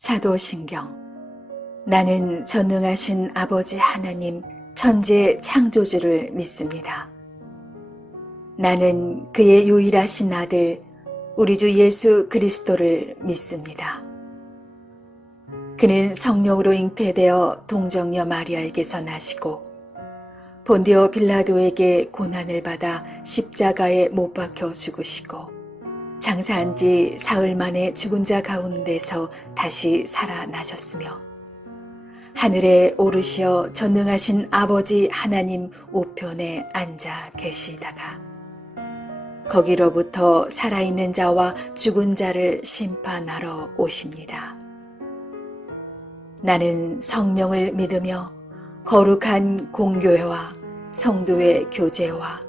사도신경. 나는 전능하신 아버지 하나님 천재 창조주를 믿습니다. 나는 그의 유일하신 아들 우리 주 예수 그리스도를 믿습니다. 그는 성령으로 잉태되어 동정녀 마리아에게서 나시고 본디오 빌라도에게 고난을 받아 십자가에 못 박혀 죽으시고 장사한 지 사흘 만에 죽은 자 가운데서 다시 살아나셨으며 하늘에 오르시어 전능하신 아버지 하나님 우편에 앉아 계시다가 거기로부터 살아있는 자와 죽은 자를 심판하러 오십니다. 나는 성령을 믿으며 거룩한 공교회와 성도의 교제와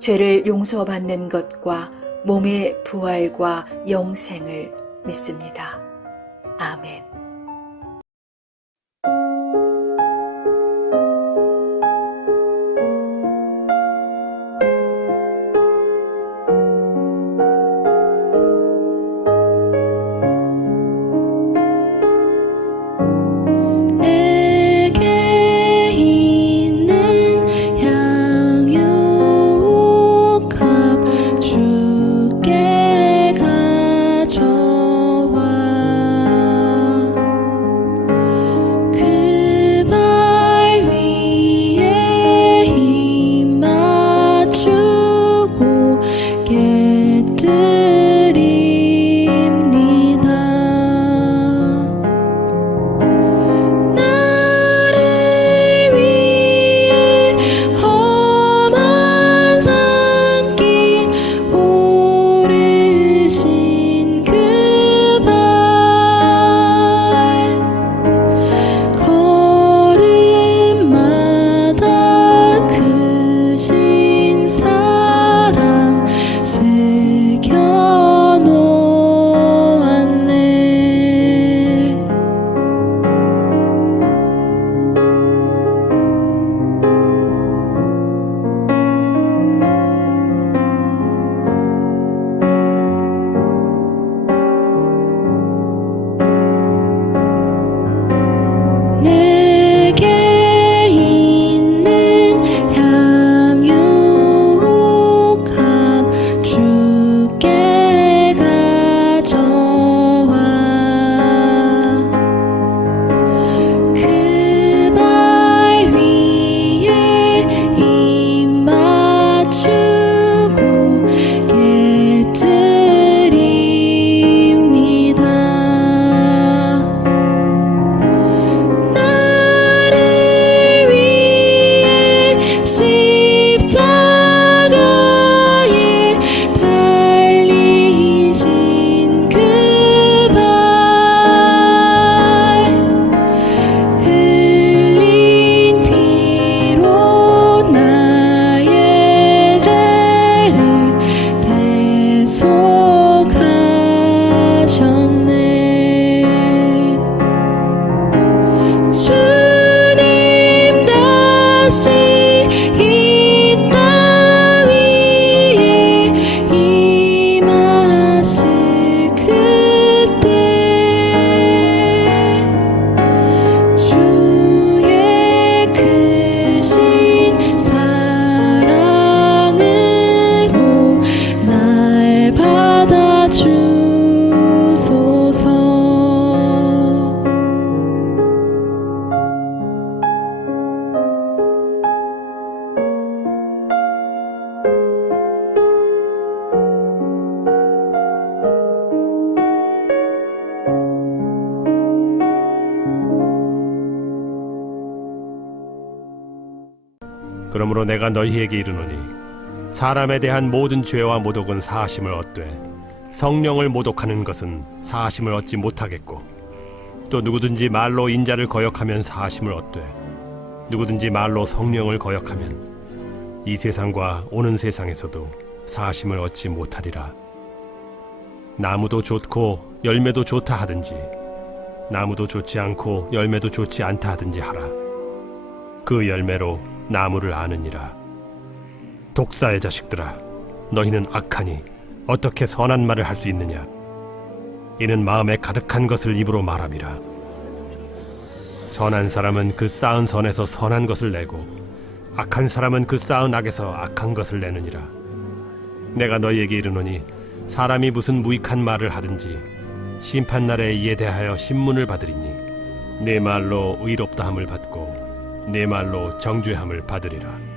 죄를 용서받는 것과 몸의 부활과 영생을 믿습니다. 아멘. 그러므로 내가 너희에게 이르노니 사람에 대한 모든 죄와 모독은 사하심을 얻되 성령을 모독하는 것은 사하심을 얻지 못하겠고 또 누구든지 말로 인자를 거역하면 사하심을 얻되 누구든지 말로 성령을 거역하면 이 세상과 오는 세상에서도 사하심을 얻지 못하리라. 나무도 좋고 열매도 좋다 하든지 나무도 좋지 않고 열매도 좋지 않다 하든지 하라. 그 열매로 나무를 아느니라. 독사의 자식들아, 너희는 악하니 어떻게 선한 말을 할 수 있느냐? 이는 마음에 가득한 것을 입으로 말함이라. 선한 사람은 그 쌓은 선에서 선한 것을 내고 악한 사람은 그 쌓은 악에서 악한 것을 내느니라. 내가 너희에게 이르노니 사람이 무슨 무익한 말을 하든지 심판날에 이에 대하여 신문을 받으리니 내 말로 의롭다함을 받고 내 말로 정죄함을 받으리라.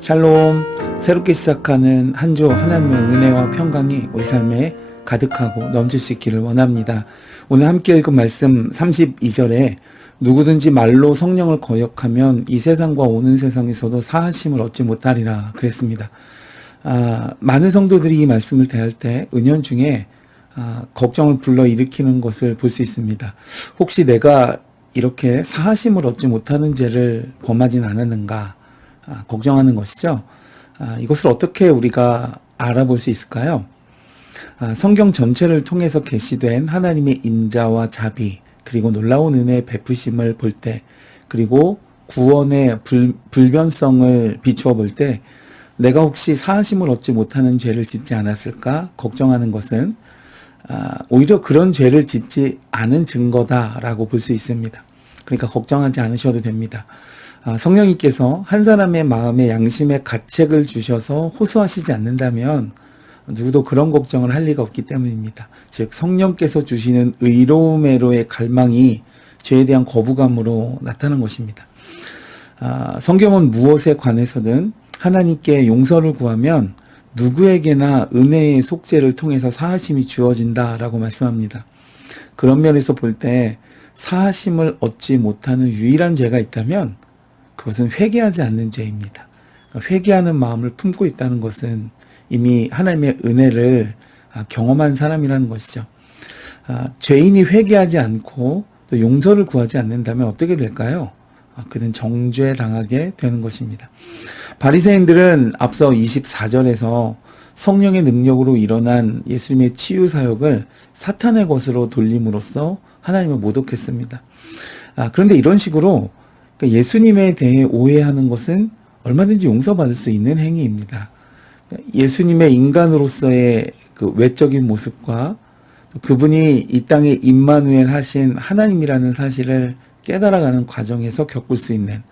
샬롬. 새롭게 시작하는 한 주 하나님의 은혜와 평강이 우리 삶에 가득하고 넘칠 수 있기를 원합니다. 오늘 함께 읽은 말씀 32절에 누구든지 말로 성령을 거역하면 이 세상과 오는 세상에서도 사하심을 얻지 못하리라 그랬습니다. 많은 성도들이 이 말씀을 대할 때 은연중에 걱정을 불러일으키는 것을 볼 수 있습니다. 혹시 내가 이렇게 사하심을 얻지 못하는 죄를 범하진 않았는가 걱정하는 것이죠. 이것을 어떻게 우리가 알아볼 수 있을까요? 성경 전체를 통해서 계시된 하나님의 인자와 자비, 그리고 놀라운 은혜의 베푸심을 볼 때, 그리고 구원의 불변성을 비추어 볼 때, 내가 혹시 사하심을 얻지 못하는 죄를 짓지 않았을까 걱정하는 것은 오히려 그런 죄를 짓지 않은 증거다라고 볼 수 있습니다. 그러니까 걱정하지 않으셔도 됩니다. 성령님께서 한 사람의 마음에 양심의 가책을 주셔서 호소하시지 않는다면 누구도 그런 걱정을 할 리가 없기 때문입니다. 즉 성령께서 주시는 의로움으로의 갈망이 죄에 대한 거부감으로 나타난 것입니다. 성경은 무엇에 관해서든 하나님께 용서를 구하면 누구에게나 은혜의 속죄를 통해서 사하심이 주어진다라고 말씀합니다. 그런 면에서 볼 때 사하심을 얻지 못하는 유일한 죄가 있다면 그것은 회개하지 않는 죄입니다. 그러니까 회개하는 마음을 품고 있다는 것은 이미 하나님의 은혜를 경험한 사람이라는 것이죠. 죄인이 회개하지 않고 또 용서를 구하지 않는다면 어떻게 될까요? 그는 정죄 당하게 되는 것입니다. 바리새인들은 앞서 24절에서 성령의 능력으로 일어난 예수님의 치유 사역을 사탄의 것으로 돌림으로써 하나님을 모독했습니다. 그런데 이런 식으로 예수님에 대해 오해하는 것은 얼마든지 용서받을 수 있는 행위입니다. 예수님의 인간으로서의 그 외적인 모습과 그분이 이 땅에 임마누엘 하신 하나님이라는 사실을 깨달아가는 과정에서 겪을 수 있는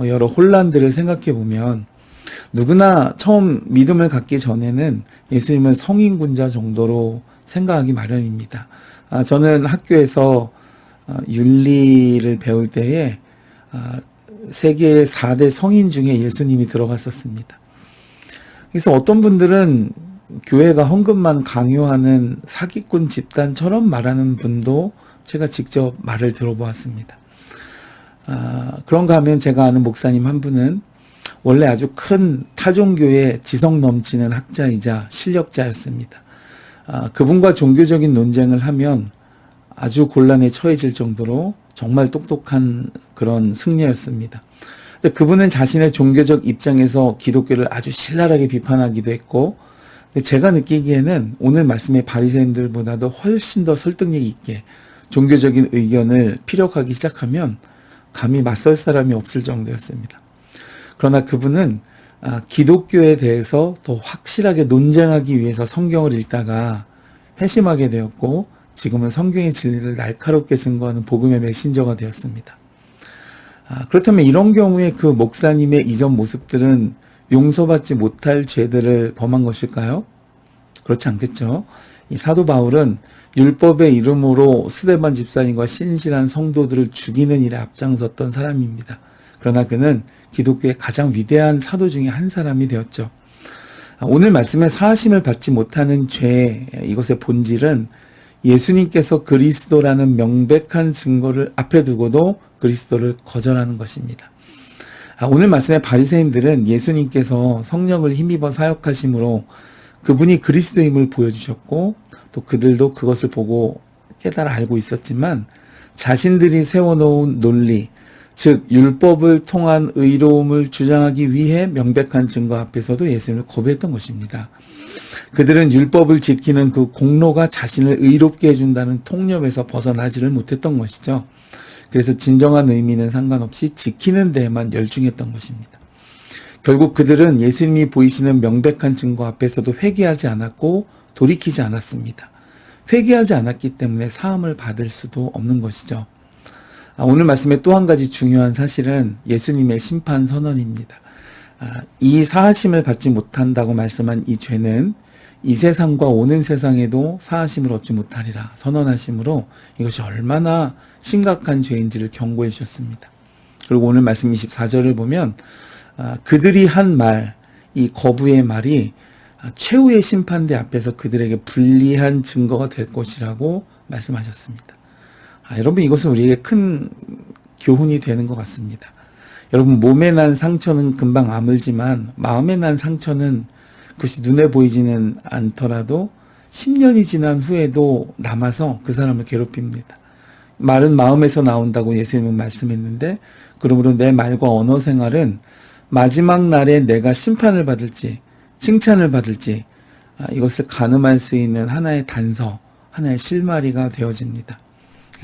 여러 혼란들을 생각해 보면 누구나 처음 믿음을 갖기 전에는 예수님을 성인군자 정도로 생각하기 마련입니다. 저는 학교에서 윤리를 배울 때에 세계의 4대 성인 중에 예수님이 들어갔었습니다. 그래서 어떤 분들은 교회가 헌금만 강요하는 사기꾼 집단처럼 말하는 분도 제가 직접 말을 들어보았습니다. 그런가 하면 제가 아는 목사님 한 분은 원래 아주 큰 타종교의 지성 넘치는 학자이자 실력자였습니다. 그분과 종교적인 논쟁을 하면 아주 곤란에 처해질 정도로 정말 똑똑한 그런 승려였습니다. 그분은 자신의 종교적 입장에서 기독교를 아주 신랄하게 비판하기도 했고, 제가 느끼기에는 오늘 말씀의 바리새인들보다도 훨씬 더 설득력 있게 종교적인 의견을 피력하기 시작하면 감히 맞설 사람이 없을 정도였습니다. 그러나 그분은 기독교에 대해서 더 확실하게 논쟁하기 위해서 성경을 읽다가 회심하게 되었고, 지금은 성경의 진리를 날카롭게 증거하는 복음의 메신저가 되었습니다. 그렇다면 이런 경우에 그 목사님의 이전 모습들은 용서받지 못할 죄들을 범한 것일까요? 그렇지 않겠죠. 이 사도 바울은 율법의 이름으로 스데반 집사님과 신실한 성도들을 죽이는 일에 앞장섰던 사람입니다. 그러나 그는 기독교의 가장 위대한 사도 중에 한 사람이 되었죠. 오늘 말씀에 사하심을 받지 못하는 죄, 이것의 본질은 예수님께서 그리스도라는 명백한 증거를 앞에 두고도 그리스도를 거절하는 것입니다. 오늘 말씀의 바리새인들은 예수님께서 성령을 힘입어 사역하심으로 그분이 그리스도임을 보여주셨고 또 그들도 그것을 보고 깨달아 알고 있었지만 자신들이 세워놓은 논리, 즉 율법을 통한 의로움을 주장하기 위해 명백한 증거 앞에서도 예수님을 거부했던 것입니다. 그들은 율법을 지키는 그 공로가 자신을 의롭게 해준다는 통념에서 벗어나지를 못했던 것이죠. 그래서 진정한 의미는 상관없이 지키는 데에만 열중했던 것입니다. 결국 그들은 예수님이 보이시는 명백한 증거 앞에서도 회개하지 않았고 돌이키지 않았습니다. 회개하지 않았기 때문에 사함을 받을 수도 없는 것이죠. 오늘 말씀의 또 한 가지 중요한 사실은 예수님의 심판 선언입니다. 이 사하심을 받지 못한다고 말씀한 이 죄는 이 세상과 오는 세상에도 사하심을 얻지 못하리라 선언하심으로 이것이 얼마나 심각한 죄인지를 경고해 주셨습니다. 그리고 오늘 말씀 24절을 보면 그들이 한 말, 이 거부의 말이 최후의 심판대 앞에서 그들에게 불리한 증거가 될 것이라고 말씀하셨습니다. 여러분, 이것은 우리에게 큰 교훈이 되는 것 같습니다. 여러분, 몸에 난 상처는 금방 아물지만 마음에 난 상처는 그것이 눈에 보이지는 않더라도 10년이 지난 후에도 남아서 그 사람을 괴롭힙니다. 말은 마음에서 나온다고 예수님은 말씀했는데, 그러므로 내 말과 언어 생활은 마지막 날에 내가 심판을 받을지 칭찬을 받을지 이것을 가늠할 수 있는 하나의 단서, 하나의 실마리가 되어집니다.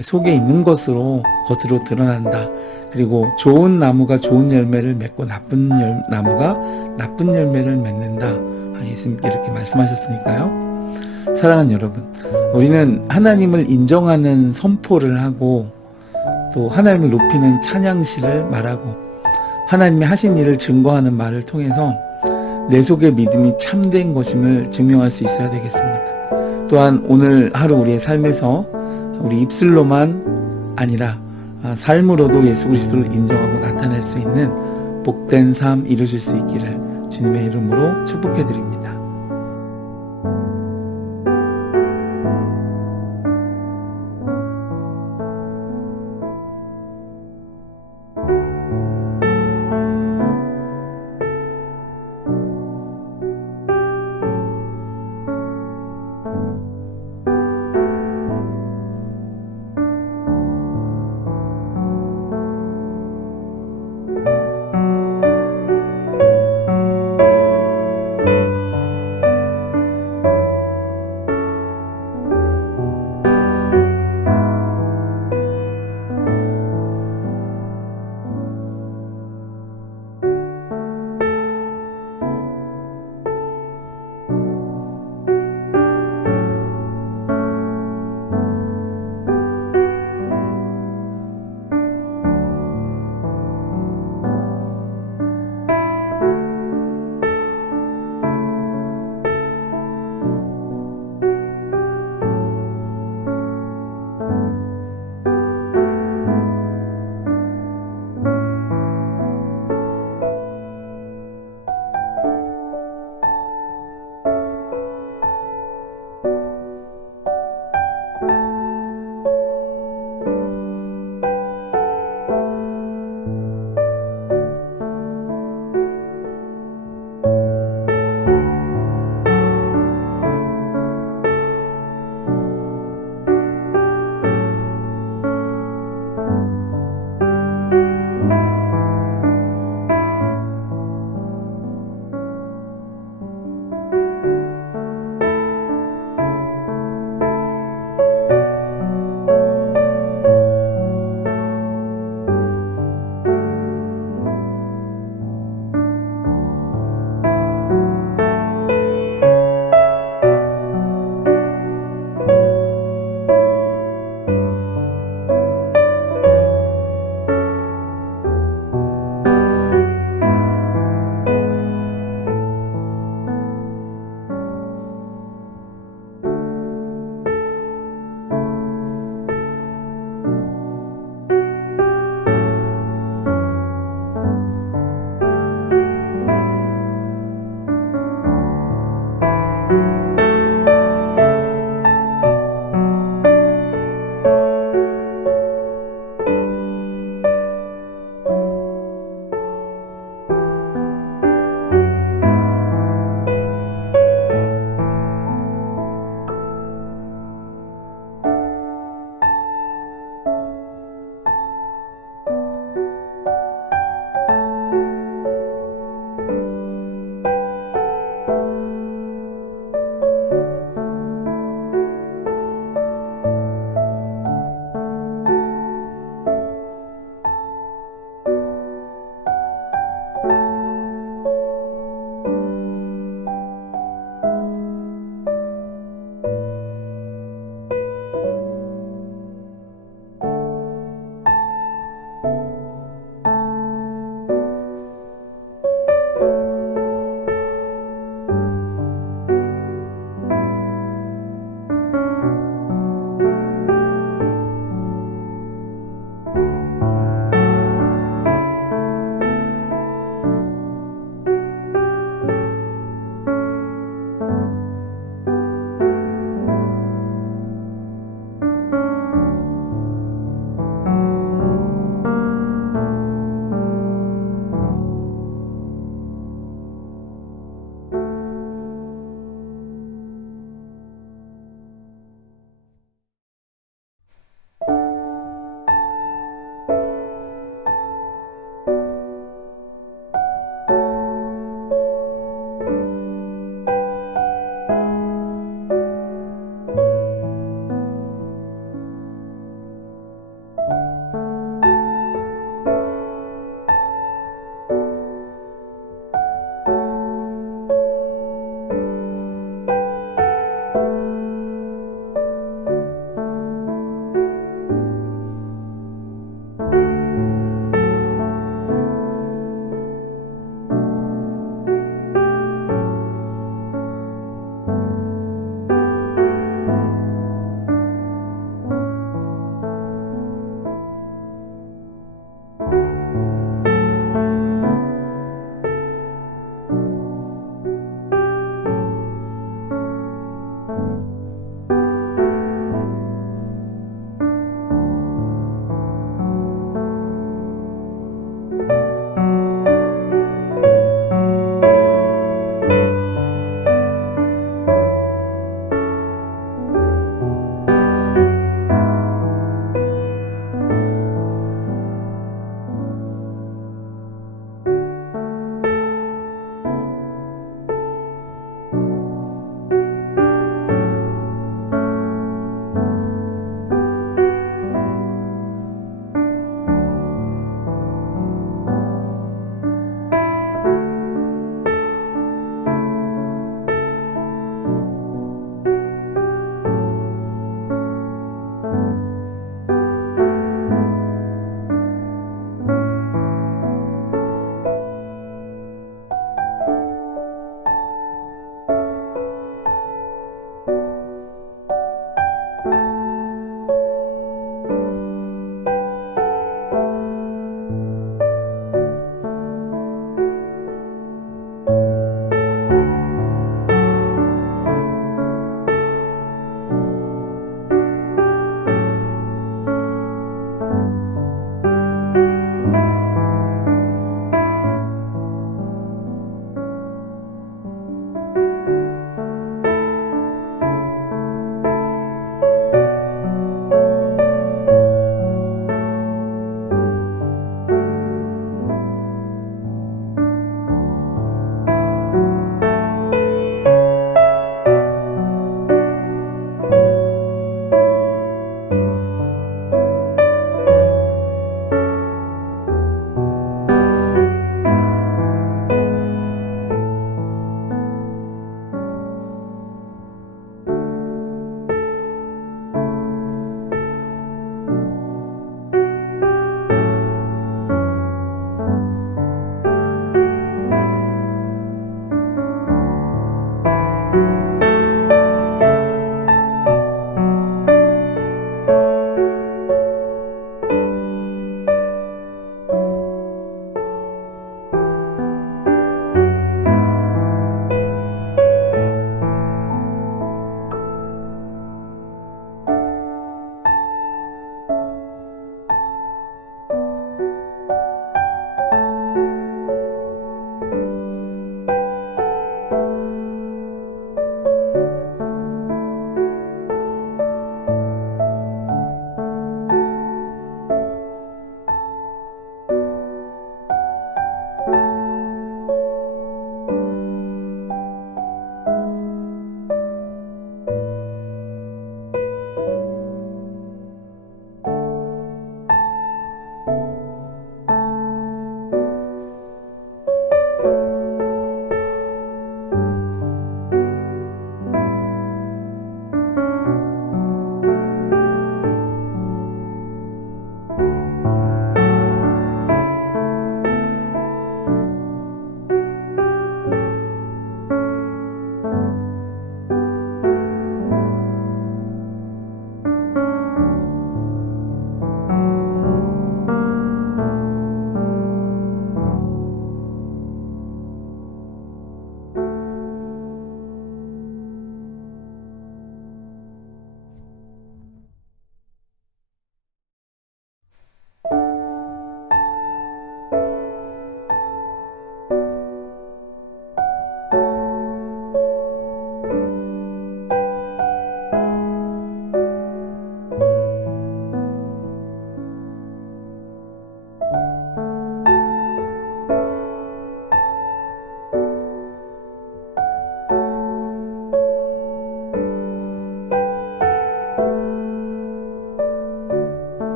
속에 있는 것으로 겉으로 드러난다. 그리고 좋은 나무가 좋은 열매를 맺고 나쁜 나무가 나쁜 열매를 맺는다. 예수님께 이렇게 말씀하셨으니까요. 사랑하는 여러분, 우리는 하나님을 인정하는 선포를 하고 또 하나님을 높이는 찬양시를 말하고 하나님이 하신 일을 증거하는 말을 통해서 내 속의 믿음이 참된 것임을 증명할 수 있어야 되겠습니다. 또한 오늘 하루 우리의 삶에서 우리 입술로만 아니라 삶으로도 예수 그리스도를 인정하고 나타낼 수 있는 복된 삶 이루실 수 있기를 주님의 이름으로 축복해 드립니다.